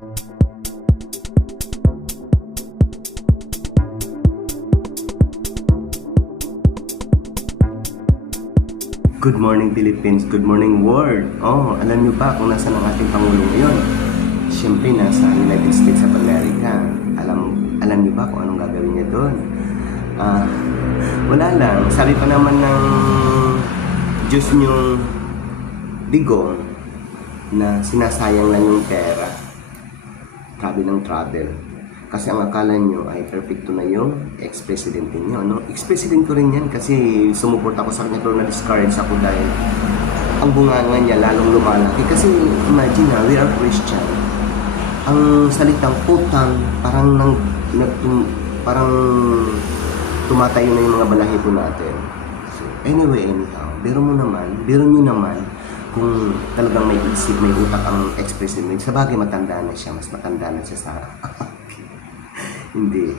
Good morning Philippines, good morning world. Oh, alam niyo ba kung nasaan ang ating Pangulo ngayon? Siyempre nasa United States of America. Alam niyo ba kung anong gagawin niya doon? Wala lang. Sabi pa naman ng Diyos niyong digong na sinasayang lang yung pera. Sabi ng travel. Kasi ang akala nyo ay perfecto na yung ex-president niyo, no? Ex-president ko rin yan kasi sumuport ako sa kanya pero na-discourage ako dahil ang bunganga niya lalong lumalaki. Kasi imagine we are Christian. Ang salitang utang parang parang tumatayo na yung mga balahibo natin. So, anyhow, biro nyo naman kung talagang may isip, may utak ang ex-president. Sa bagay matanda na siya, mas matanda na siya sa hindi.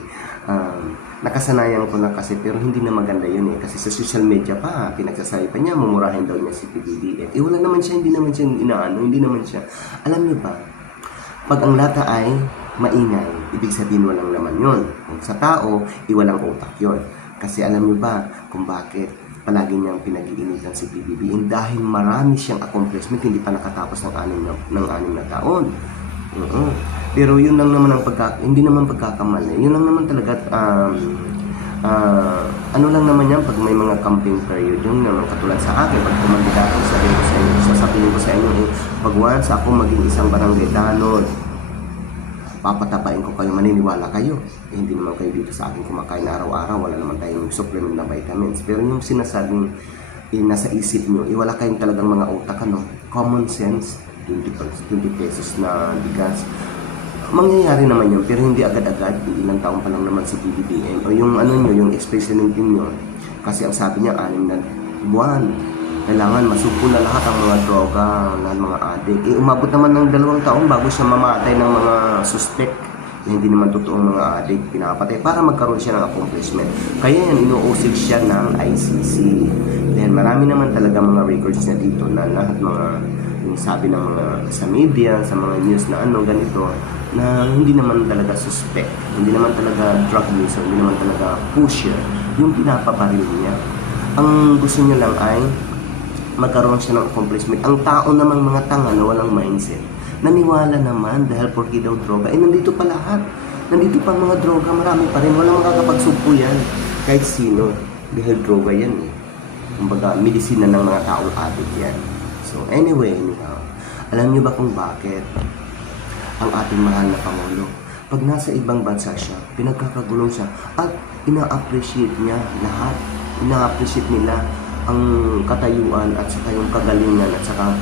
Nakasanayan ko na kasi pero hindi na maganda yun eh. Kasi sa social media pa, pinagsasabi pa niya, mumurahin daw niya si PBBM. Wala naman siya, hindi naman siya inaano, hindi naman siya. Alam niyo ba, pag ang lata ay maingay, ibig sabihin walang laman yun. Kung sa tao, walang utak yun. Kasi alam niyo ba kung bakit palagi niyang pinag-iinitan si PBBM? Dahil marami siyang accomplishment, hindi pa nakatapos ng 6 na taon. Pero yun lang naman ang hindi naman pagkakamali. Yun lang naman talaga ano lang naman yan pag may mga campaign period. Yun naman katulad sa akin pag kumandida ako, sasabihin ko sa inyo pag once ako maging isang barangay tanod, papatapain ko kayo, maniniwala kayo. Hindi naman kayo dito sa akin kumakain araw-araw, wala naman tayong supplement na vitamins. Pero yung sinasabing nasa isip nyo, wala kayong talagang mga utak, common sense, 20 pesos na bigas. Mangyayari naman yun, pero hindi agad-agad. Ilang taon pa lang naman si PBBM o yung yung ex-president nyo. Kasi ang sabi niya, 6 na buwan. Kailangan masugpo na lahat ang mga droga, ng mga addict. Umabot naman ng 2 taon bago siya mamatay ng mga suspect na hindi naman totoong mga addict. Pinapatay para magkaroon siya ng accomplishment. Kaya yan, inuusig siya ng ICC. Then marami naman talaga mga records na dito na lahat mga yung sabi ng mga sa media, sa mga news na ganito, na hindi naman talaga suspect, hindi naman talaga drug user, hindi naman talaga pusher, yung pinapaparil niya. Ang gusto niya lang ay magkaroon siya ng accomplishment. Ang tao namang mga tanga na walang mindset, naniwala naman dahil porque daw droga. Nandito pa lahat. Nandito pa mga droga, marami pa rin. Walang makakapagsugpo yan. Kahit sino, dahil droga yan eh. Kumbaga, medisina ng mga taong addict yan. So anyhow, alam niyo ba kung bakit ang ating mahal na Pangulo, pag nasa ibang bansa siya, pinagkakagulong siya at ina-appreciate niya lahat. Ina-appreciate nila ang katayuan at saka yung kagalingan at saka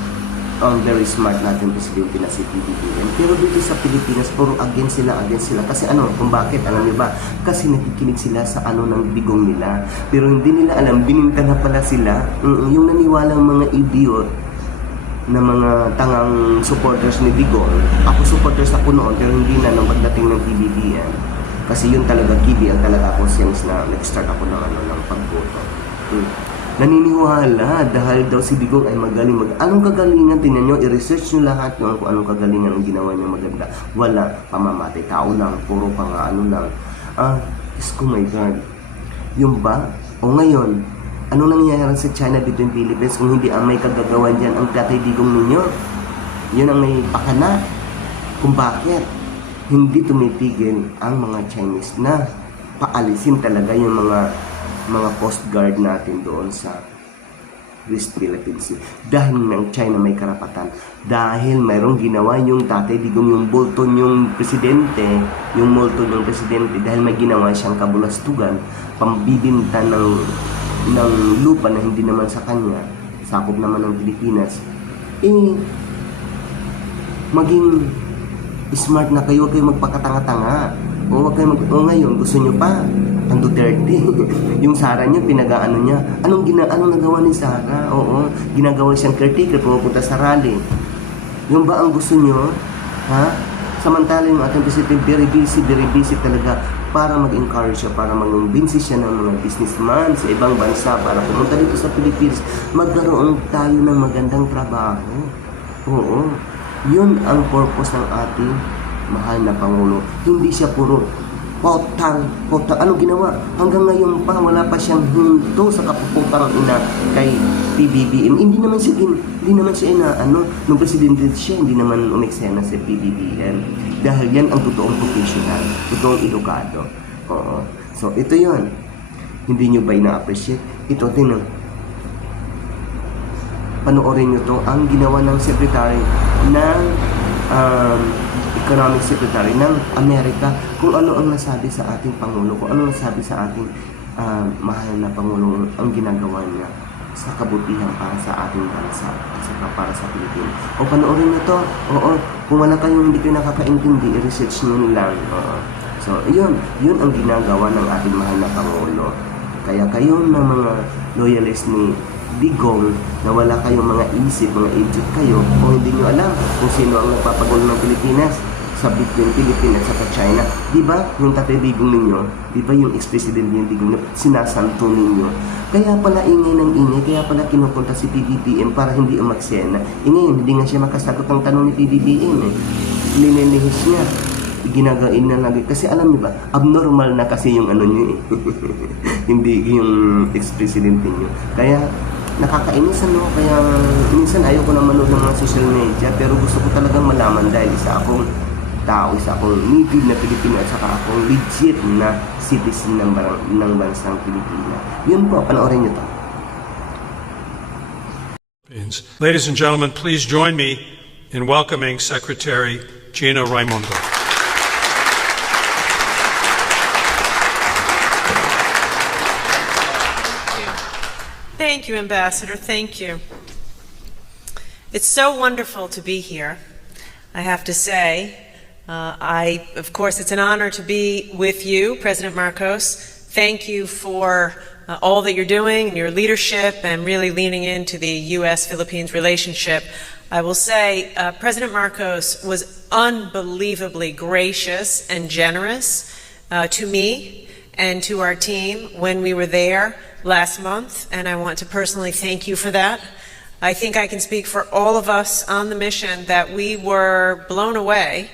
ang very smart natin presidente na si PBBM. Pero dito sa Pilipinas, puro against sila. Kasi kung bakit, alam niyo ba? Kasi nakikinig sila sa ng digong nila. Pero hindi nila alam, bininta na pala sila. Yung naniwalang mga idiot na mga tangang supporters ni Digong. Ako supporters ako noon, pero hindi na nung pagdating ng PBBM. Kasi yun talaga, KBL talaga ako since na nag-start ako ng pagboto. Naniniwala dahil daw si Digong ay magaling. Anong kagalingan? Tingnan nyo, i-research nyo lahat kung anong kagalingan ang ginawa niya maganda. Wala, pamamatay tao lang, puro lang. Ko my God. Yung ba? O ngayon, ano nangyayari sa China dito in Philippines kung hindi ang may kagagawan dyan ang Tatay Digong ninyo? Yun ang may pakana. Kung bakit hindi tumitigil ang mga Chinese na paalisin talaga yung mga Coast Guard natin doon sa West Philippine Sea. Dahil ng China may karapatan. Dahil mayroong ginawa yung Tatay Digong, yung Bolton yung presidente, dahil may ginawa siyang kabulastugan, pambibinta ng lupa na hindi naman sa kanya, sakop naman ng Pilipinas, maging smart na kayo, huwag kayo magpakatanga-tanga. O ngayon, gusto nyo pa ang Duterte. Yung Sara niya, pinag-aano niya. Anong nagawa ni Sara? Oo, ginagawa siyang caretaker, pumupunta sa rally. Yung ba ang gusto nyo? Ha? Samantala yung ating president, very busy talaga para mag-encourage siya, para mag-convince siya ng mga businessman sa ibang bansa para pumunta dito sa Philippines, magkaroon tayo ng magandang trabaho. Oo, yun ang purpose ng ating mahal na Pangulo. Hindi siya puro potang. Ano ginawa? Hanggang ngayon pa, wala pa siyang hinto sa kapuputang ina kay PBBM. Hindi naman siya nung presidente siya, hindi naman umeksena si PBBM. Dahil yan ang totoong professional, totoong edukado. Oo. So, ito yon. Hindi nyo ba ina-appreciate? Ito, tinan. Panoorin nyo to, ang ginawa ng Secretary ng Economic Secretary ng Amerika, kung ano ang nasabi sa ating Pangulo, kung ano ang nasabi sa ating mahal na Pangulo, ang ginagawa niya sa kabutihan para sa ating bansa at saka para sa Pilipinas. O panoorin nyo to, oo, kung wala kayong hindi kayo nakakaintindi, i-research nyo lang. Oo. So, yun ang ginagawa ng ating mahal na Pangulo. Kaya kayo ng mga loyalist ni Digong na wala kayong mga isip, mga idiot kayo, o hindi nyo alam kung sino ang nagpapagulo ng Pilipinas sa between Pilipinas at China. Diba yung Tatay Digong ninyo, diba yung ex-president yung Digong na sinasanto ninyo? Kaya pala ingay ng ingay, kaya pala kinupunta si PBBM para hindi umaksena. Ngayon, hindi nga siya makasagot ng tanong ni PBBM eh. Linilihis niya. Ginagain na lagi. Kasi alam niyo ba, abnormal na kasi yung ano niyo eh. Hindi yung ex-president niyo. Kaya nakakainis kaya minsan ayaw ko na manood ng mga social media, pero gusto ko talagang malaman dahil isa akong tao, isa akong native na Pilipino at saka akong legit na citizen ng bansang Pilipinas. Yun po, panoorin niyo to. Ladies and gentlemen, please join me in welcoming Secretary Gina Raimondo. Thank you, Ambassador. Thank you. It's so wonderful to be here. I have to say, of course, it's an honor to be with you, President Marcos. Thank you for all that you're doing and your leadership and really leaning into the U.S.-Philippines relationship. I will say President Marcos was unbelievably gracious and generous to me and to our team when we were there last month, and I want to personally thank you for that. I think I can speak for all of us on the mission that we were blown away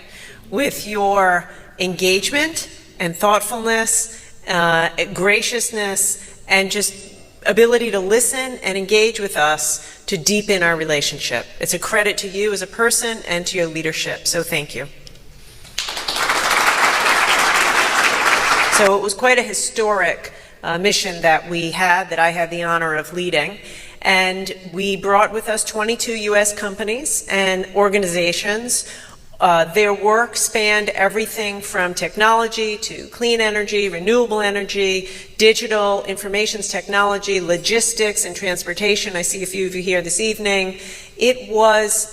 with your engagement and thoughtfulness, graciousness, and just ability to listen and engage with us to deepen our relationship. It's a credit to you as a person and to your leadership, so thank you. So it was quite a historic mission that we had, that I had the honor of leading. And we brought with us 22 U.S. companies and organizations. Their work spanned everything from technology to clean energy, renewable energy, digital informations technology, logistics and transportation. I see a few of you here this evening. It was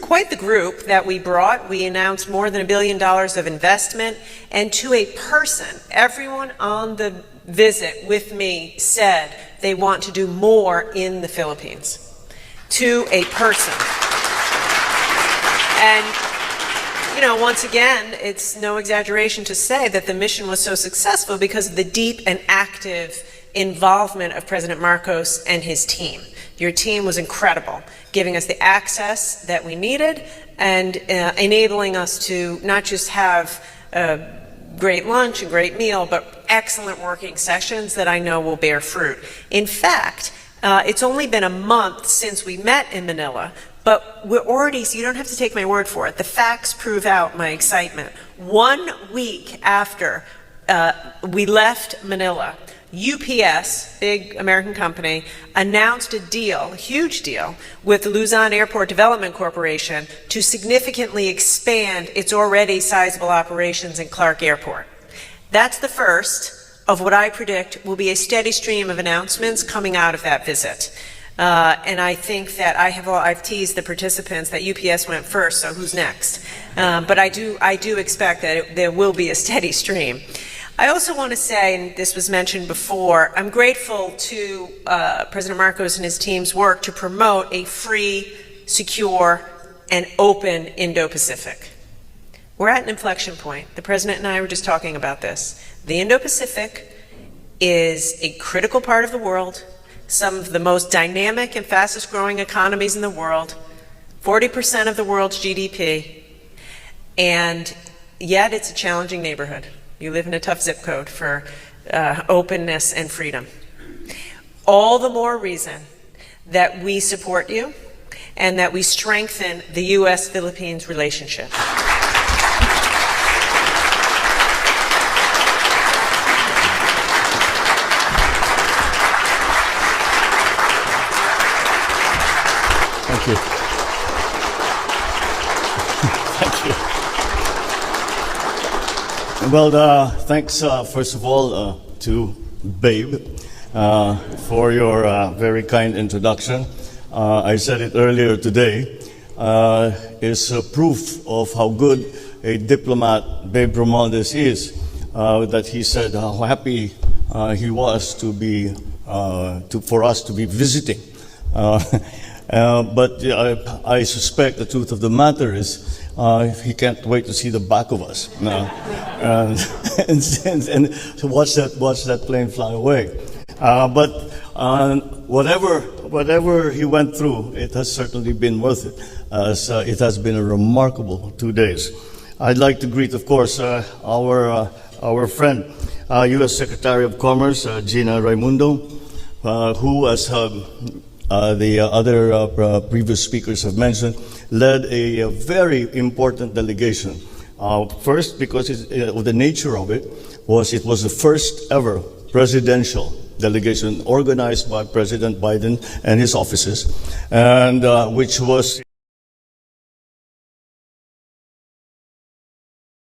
quite the group that we brought. We announced more than $1 billion of investment, and to a person, everyone on the visit with me said they want to do more in the Philippines. To a person. And, you know, once again, it's no exaggeration to say that the mission was so successful because of the deep and active involvement of President Marcos and his team. Your team was incredible, giving us the access that we needed and enabling us to not just have a great lunch and great meal, but excellent working sessions that I know will bear fruit. In fact, it's only been a month since we met in Manila, but we're already, so you don't have to take my word for it, the facts prove out my excitement. 1 week after we left Manila, UPS, big American company, announced a deal, a huge deal, with the Luzon Airport Development Corporation to significantly expand its already sizable operations in Clark Airport. That's the first of what I predict will be a steady stream of announcements coming out of that visit. And I think that I've teased the participants that UPS went first, so who's next? But I do expect that there will be a steady stream. I also want to say, and this was mentioned before, I'm grateful to President Marcos and his team's work to promote a free, secure, and open Indo-Pacific. We're at an inflection point. The President and I were just talking about this. The Indo-Pacific is a critical part of the world, some of the most dynamic and fastest growing economies in the world, 40% of the world's GDP. And yet it's a challenging neighborhood. You live in a tough zip code for openness and freedom. All the more reason that we support you and that we strengthen the U.S.-Philippines relationship. Thank you. Thank you. Well, thanks, first of all, to Babe for your very kind introduction. I said it earlier today, is proof of how good a diplomat Babe Romualdez is, that he said how happy he was to be, for us to be visiting. But I suspect the truth of the matter is he can't wait to see the back of us and watch that plane fly away. But whatever he went through, it has certainly been worth it. As it has been a remarkable 2 days. I'd like to greet, of course, our friend, U.S. Secretary of Commerce, Gina Raimundo, who, as the other previous speakers have mentioned, led a very important delegation. First, because of the nature of it was the first ever presidential delegation organized by President Biden and his offices, and which was